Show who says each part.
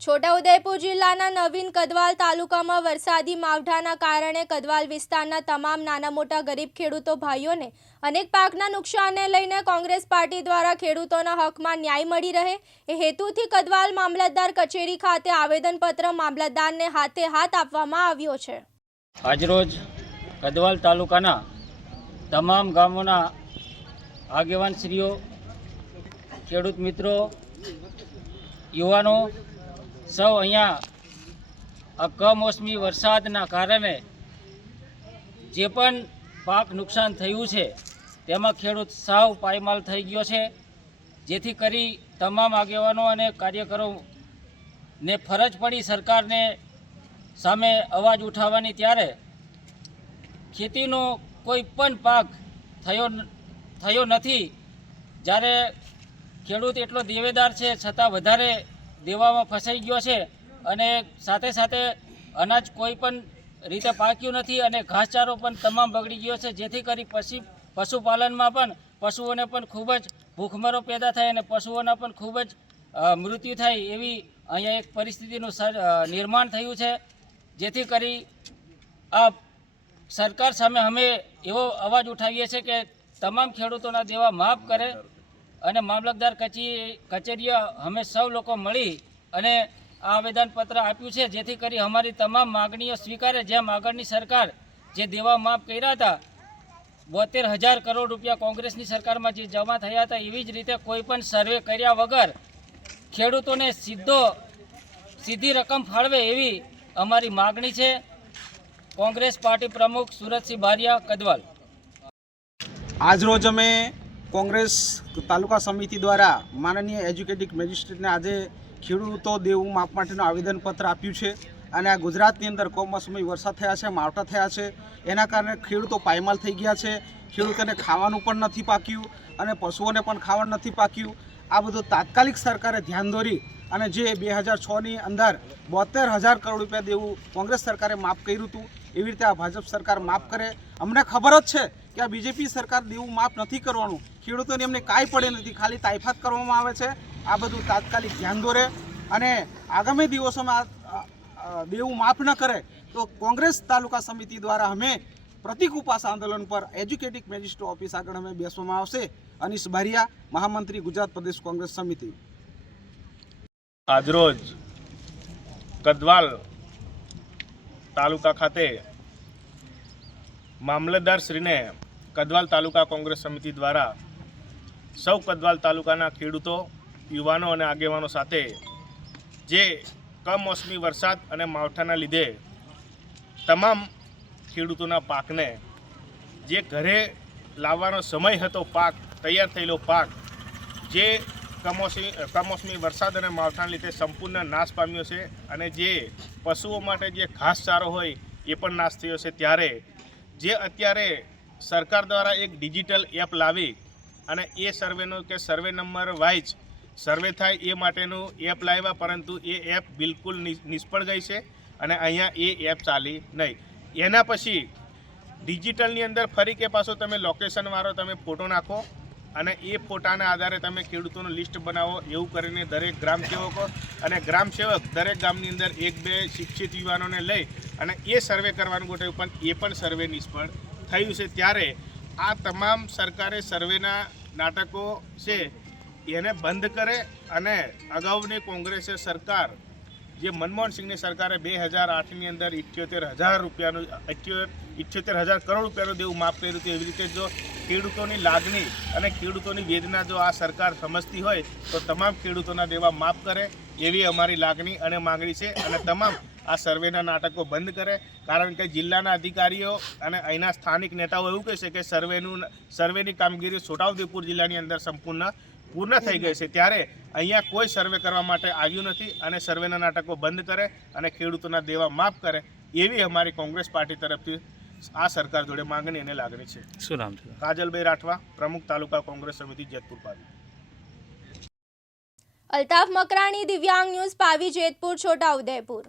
Speaker 1: છોટાઉદેપુર જિલ્લાના નવીન કદવાલ તાલુકામાં વરસાદી માવઠાના કારણે કદવાલ વિસ્તારના તમામ નાના મોટા ગરીબ ખેડૂતો ભાઈઓને અનેક પાકના નુકસાનને લઈને કોંગ્રેસ પાર્ટી દ્વારા ખેડૂતોના હકમાં ન્યાય મળી રહે એ હેતુથી કદવાલ મામલતદાર કચેરી ખાતે આવેદનપત્ર મામલતદારને હાથે હાથ આપવામાં આવ્યો છે.
Speaker 2: આજરોજ કદવાલ તાલુકાના તમામ ગામોના આગેવાનશ્રીઓ, ખેડૂત મિત્રો, યુવાનો સૌ અહીંયા આ કમોસમી વરસાદના કારણે જે પણ પાક નુકસાન થયું છે, તેમાં ખેડૂત સાવ પાયમાલ થઈ ગયો છે. જેથી કરી તમામ આગેવાનો અને કાર્યકરો ને ફરજ પડી સરકારને સામે અવાજ ઉઠાવવાની ત્યારે ખેતીનો કોઈ પણ પાક થયો થયો નથી. જ્યારે ખેડૂત એટલો દેવેદાર છે, છતાં વધારે દેવામાં ફસાઈ ગયો છે અને સાથે સાથે અનાજ કોઈ પણ રીતે પાક્યું નથી અને ઘાસચારો પણ તમામ બગડી ગયો છે. જેથી કરી પશુ પશુપાલનમાં પણ પશુઓને પણ ખૂબ જ ભૂખમરો પેદા થાય અને પશુઓના પણ ખૂબ જ મૃત્યુ થાય એવી અહીંયા એક પરિસ્થિતિનું નિર્માણ થયું છે. જેથી કરી આ સરકાર સામે અમે એવો અવાજ ઉઠાવીએ છીએ કે તમામ ખેડૂતોના દેવા માફ કરે. અને મામલતદાર કચેરી કચેરીએ અમે સૌ લોકો મળી અને આ આવેદનપત્ર આપ્યું છે, જેથી કરી અમારી તમામ માગણીઓ સ્વીકારે. જેમ આગળની સરકાર જે દેવા માફ કર્યા હતા, બોતેર હજાર કરોડ રૂપિયા કોંગ્રેસની સરકારમાં જે જમા થયા હતા, એવી જ રીતે કોઈ પણ સર્વે કર્યા વગર ખેડૂતોને સીધો, સીધી રકમ ફાળવે એવી અમારી માગણી છે. કોંગ્રેસ પાર્ટી પ્રમુખ સુરતસિંહ બારિયા કદવાલ.
Speaker 3: આજરોજ અમે કોંગ્રેસ તાલુકા સમિતિ દ્વારા માનનીય એજ્યુકેટિક મેજિસ્ટ્રેટને આજે ખેડૂતો દેવું માપ માટેનું આવેદનપત્ર આપ્યું છે અને આ ગુજરાતની અંદર કમોસમી વરસાદ થયા છે, માવઠા થયા છે. એના કારણે ખેડૂતો પાયમાલ થઈ ગયા છે. ખેડૂતોને ખાવાનું પણ નથી પાક્યું અને પશુઓને પણ ખાવાનું નથી પાક્યું. આ બધું તાત્કાલિક સરકારે ધ્યાન દોરી અને જે બે હજાર છની અંદર બોતેર હજાર કરોડ રૂપિયા દેવું કોંગ્રેસ સરકારે માફ કર્યું હતું. એવી રીતે આ ભાજપ સરકાર માફ કરે? અમને ખબર જ છે કે આ બીજેપી સરકાર દેવું માફ નથી કરવાનું. ખેડૂતોને એમને કાંઈ પડે નથી. ખાલી તાઇફાત કરવામાં આવે છે. આ બધું તાત્કાલિક ધ્યાન દોરે અને આગામી દિવસોમાં દેવું માફ ન કરે તો કોંગ્રેસ તાલુકા સમિતિ દ્વારા અમે પ્રતિક ઉપાસ આંદોલન પર એજ્યુકેટિક મેજિસ્ટ્રેટ ઓફિસ આગળ અમે બેસવામાં આવશે. અનિશ બારિયા, મહામંત્રી ગુજરાત પ્રદેશ કોંગ્રેસ સમિતિ.
Speaker 4: આજરોજ કદવાલ તાલુકા ખાતે મામલતદારશ્રીને કદવાલ તાલુકા કોંગ્રેસ સમિતિ દ્વારા સૌ કદવાલ તાલુકાના ખેડૂતો, યુવાનો અને આગેવાનો સાથે જે કમોસમી વરસાદ અને માવઠાના લીધે તમામ ખેડૂતોના પાકને જે ઘરે લાવવાનો સમય હતો પાક, તૈયાર થયેલો પાક, જે કમોસમી કમોસમી વરસાદ અને માવઠાને લીધે સંપૂર્ણ નાશ પામ્યો છે અને જે પશુઓ માટે જે ઘાસ ચારો હોય એ પણ નાશ થયો છે ત્યારે. જે અત્યારે સરકાર દ્વારા એક ડિજિટલ એપ લાવી અને એ સર્વેનો કે સર્વે નંબર વાઇઝ સર્વે થાય એ માટેનું એપ લાવ્યા પરંતુ એ એપ બિલકુલ નિષ્ફળ ગઈ છે અને અહીંયા એ એપ ચાલી નહીં. એના પછી ડિજિટલની અંદર ફરી કે પાછો તમે લોકેશનવાળો તમે ફોટો નાખો. અને એ ફોટાના આધારે તમે ખેડૂતોનું લિસ્ટ બનાવો એવું કરીને દરેક ગ્રામ સેવકો અને ગ્રામ સેવક દરેક ગામની અંદર એક બે શિક્ષિત યુવાનોને લઈ અને એ સર્વે કરવાનું ગોઠવ્યું. પણ એ પણ સર્વે નિષ્ફળ થયું છે. ત્યારે આ તમામ સરકારે સર્વેના નાટકો છે એને બંધ કરે અને અગાઉની કોંગ્રેસે સરકાર જે મનમોહન સિંહની સરકારે બે હજાર આઠની અંદર ઇઠ્યોતેર હજાર રૂપિયાનું, ઇઠ્યોતેર હજાર કરોડ રૂપિયાનું દેવું માફ કર્યું હતું. એવી રીતે જો ખેડૂતોની લાગણી અને ખેડૂતોની વેદના જો આ સરકાર સમજતી હોય, તો તમામ ખેડૂતોના દેવા માફ કરે એવી અમારી લાગણી અને માંગણી છે અને તમામ આ સર્વેના નાટકો બંધ કરે. કારણ કે જિલ્લાના અધિકારીઓ અને અહીંના સ્થાનિક નેતાઓ એવું કહે છે કે સર્વેનું, સર્વેની કામગીરી છોટાઉદેપુર જિલ્લાની અંદર સંપૂર્ણ પૂર્ણ થઈ ગઈ છે. ત્યારે અહીંયા કોઈ સર્વે કરવા માટે આવ્યું નથી અને સર્વેના નાટકો બંધ કરે અને ખેડૂતોના દેવા માફ કરે એવી અમારી કોંગ્રેસ પાર્ટી તરફથી આ સરકાર જોડે માંગણી અને લાગણી છે.
Speaker 5: શું નામ છે
Speaker 4: કાજલભાઈ રાઠવા પ્રમુખ તાલુકા કોંગ્રેસ સમિતિ જેતપુર પાવી
Speaker 1: અલ્તાફ મકરાણી દિવ્યાંગ ન્યૂઝ પાવી જેતપુર છોટાઉદેપુર